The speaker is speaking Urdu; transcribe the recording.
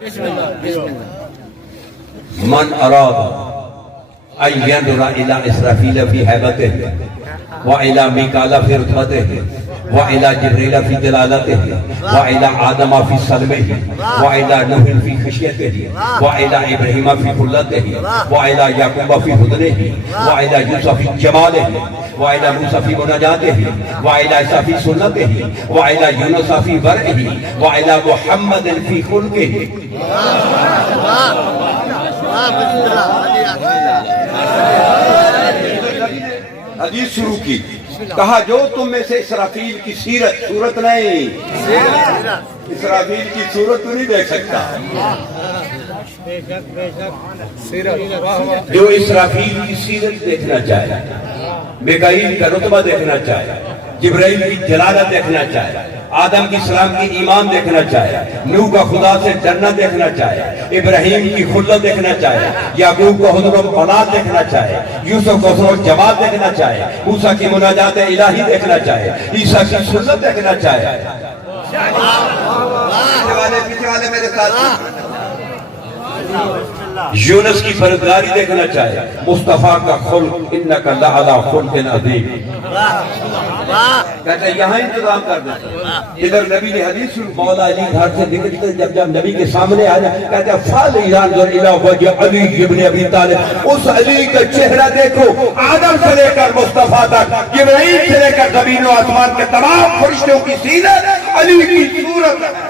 من اراد ان ينظر الى اسرافیل فی حیبته والى میکال فی رتبته والى جبریل فی جلالته والى آدم فی صلبه والى نوح فی خشیته والى ابراہیم فی خلته والى یعقوب فی حضنه والى یوسف فی جماله والى موسیٰ فی مناجاته والى عیسیٰ فی سنته والى یونس فی ورعه والى محمد فی خلقه۔ حدیث شروع کی، کہا جو تم میں سے اسرافیل کی صورت نہیں، اسرافیل کی صورت تو نہیں دیکھ سکتا، جو اسرافیل کی سیرت دیکھنا چاہے، میکائیل کا رتبہ دیکھنا چاہے، جبرائیل کی جلالت دیکھنا چاہے، آدم کی سلام کی ایمان دیکھنا چاہے، نوح کا خدا سے ڈرنا دیکھنا چاہے، ابراہیم کی خلت دیکھنا چاہے، یعقوب کو حضور و بنات دیکھنا چاہے، یوسف کو حضور و جماعت دیکھنا چاہے، موسیٰ کی مناجات الہی دیکھنا چاہے، عیسیٰ کی سنت دیکھنا چاہے۔ پیچھے والے میرے ساتھ یونس کی پرہیزگاری دیکھنا چاہے، مصطفیٰ کا خلق انکا لعلی خلق عظیم، کہتا ہے یہاں انتظام کر دیتا۔ ادھر نبی نے حدیث شروع، مولا علی گھر سے نکلتے جب نبی کے سامنے آیا، کہتا ہے فَلْيَنْظُرْ إِلَىٰ وَجْهِ عَلِيِّ بْنِ أَبِي طَالِبٍ، اس علی کا چہرہ دیکھو، آدم سے لے کر مصطفیٰ تک، جبرائیل سے لے کر زمین و آسمان کے تمام فرشتوں کی سیرت علی کی صورت ہے۔